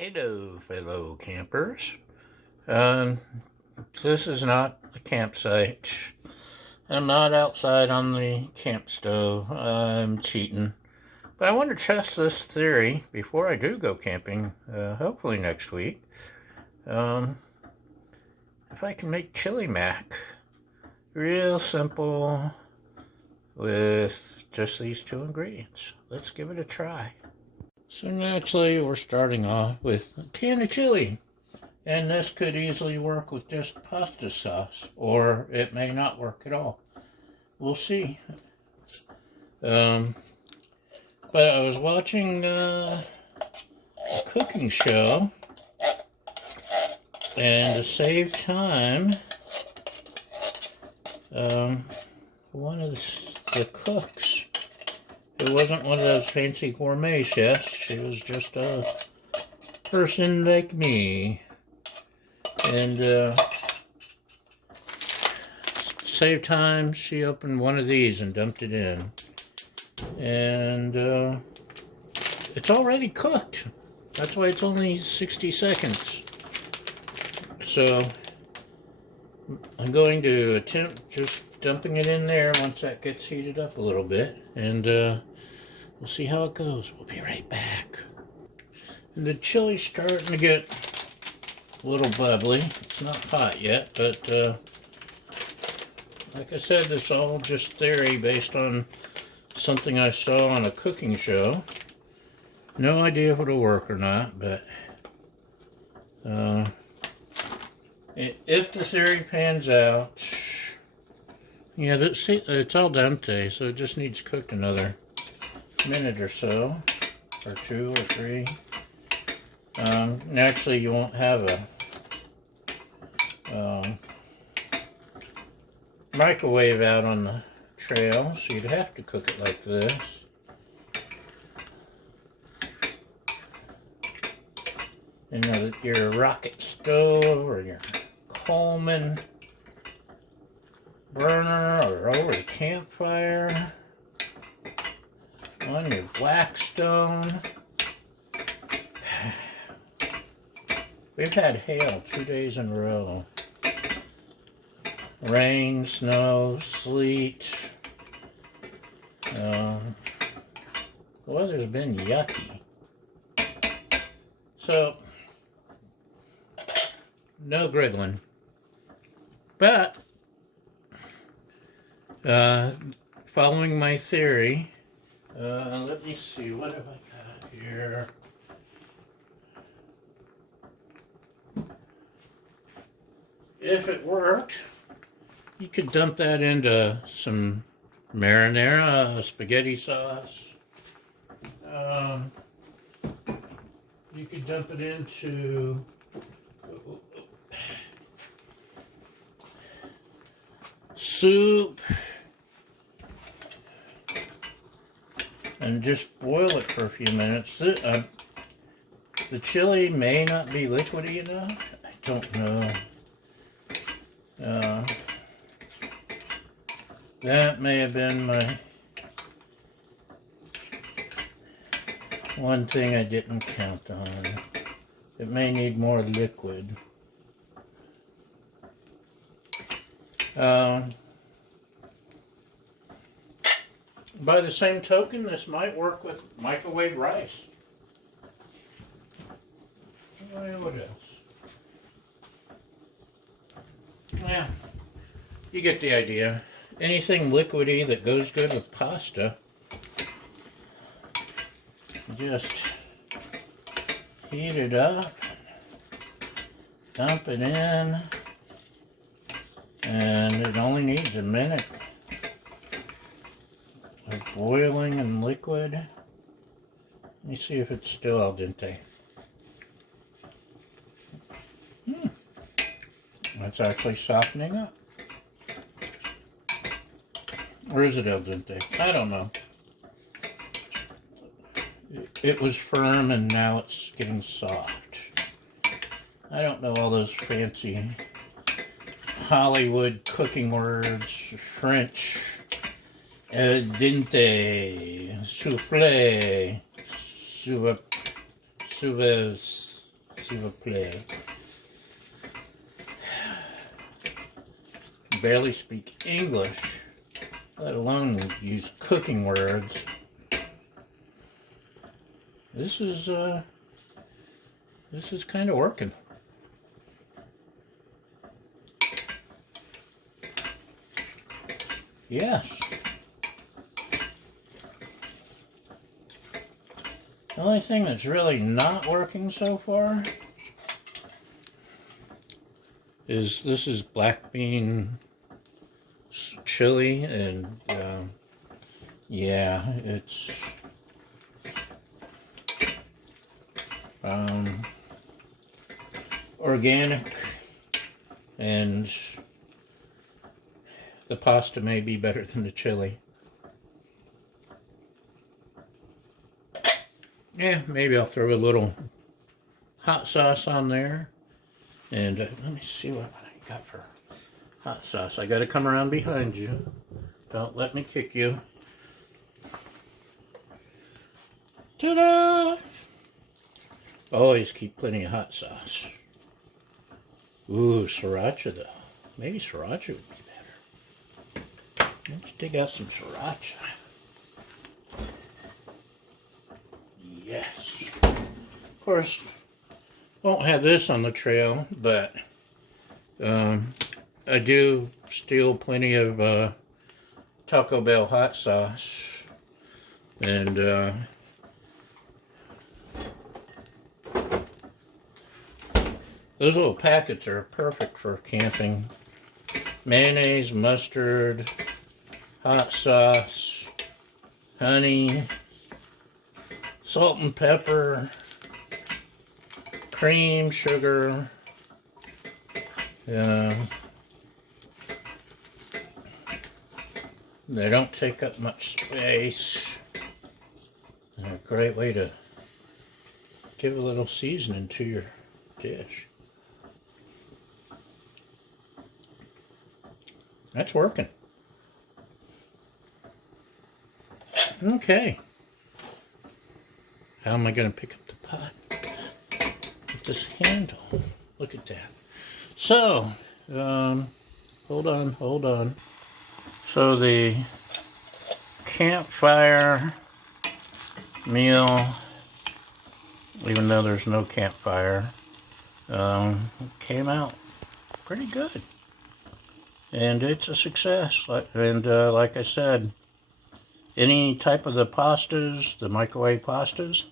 Hello, fellow campers. Um, this is not a campsite. I'm not outside on the camp stove. I'm cheating. But I want to test this theory before I do go camping, hopefully next week. If I can make chili mac. Real simple with just these two ingredients. Let's give it a try. So naturally, we're starting off with a can of chili. And this could easily work with just pasta sauce, or it may not work at all. We'll see. But I was watching a cooking show, and to save time, one of the cooks, it wasn't one of those fancy gourmet chefs, she was just a person like me. And save time, she opened one of these and dumped it in. And it's already cooked. That's why it's only 60 seconds. So I'm going to attempt just dumping it in there once that gets heated up a little bit. And we'll see how it goes. We'll be right back. And the chili's starting to get a little bubbly. It's not hot yet, but like I said, this is all just theory based on something I saw on a cooking show. No idea if it'll work or not, but if the theory pans out, yeah, it's al dente, so it just needs cooked another minute or so, or 2 or 3. Naturally, you won't have a microwave out on the trail, so you'd have to cook it like this. And your rocket stove or your Coleman burner or over a campfire on your Blackstone. We've had hail 2 days in a row. Rain, snow, sleet. The weather's been yucky. So, no griddling. But, following my theory, let me see, what have I got here? If it worked, you could dump that into some marinara, spaghetti sauce. You could dump it into soup and just boil it for a few minutes. The chili may not be liquidy enough. I don't know. That may have been my one thing I didn't count on. It may need more liquid. By the same token, this might work with microwave rice. What else? Yeah, you get the idea. Anything liquidy that goes good with pasta, just heat it up, dump it in, and it only needs a minute of boiling and liquid. Let me see if it's still al dente. That's actually softening up. Or is it al dente? I don't know. It was firm and now it's getting soft. I don't know all those fancy Hollywood cooking words. French. Al dente. Soufflé. s'il vous plaît. Barely speak English, let alone use cooking words. This is kind of working. Yes. The only thing that's really not working so far is this is black bean chili, and yeah, it's organic, and the pasta may be better than the chili. Yeah, maybe I'll throw a little hot sauce on there. And let me see what I got for hot sauce. I got to come around behind you. Don't let me kick you. Ta-da! Always keep plenty of hot sauce. Ooh, sriracha though. Maybe sriracha would be better. Let's dig out some sriracha. Yes. Of course, won't have this on the trail, but I do steal plenty of Taco Bell hot sauce, and those little packets are perfect for camping. Mayonnaise, mustard, hot sauce, honey, salt and pepper, cream, sugar. They don't take up much space. They're a great way to give a little seasoning to your dish. That's working. Okay. How am I going to pick up the pot with this handle? Look at that. So, hold on. So the Campfire meal, even though there's no campfire, came out pretty good. And it's a success. And like I said, any type of the pastas, the microwave pastas,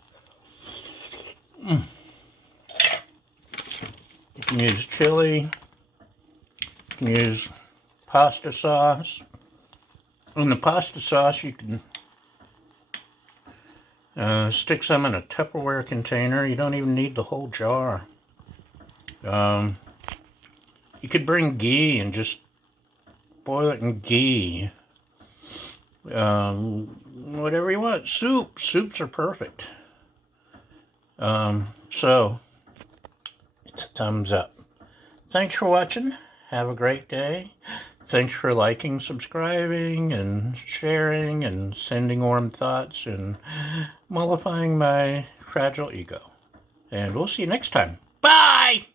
you can use chili, you can use pasta sauce. In the pasta sauce, you can stick some in a Tupperware container. You don't even need the whole jar. You could bring ghee and just boil it in ghee. Whatever you want. Soups are perfect. So, it's a thumbs up. Thanks for watching. Have a great day. Thanks for liking, subscribing, and sharing, and sending warm thoughts, and mollifying my fragile ego. And we'll see you next time. Bye!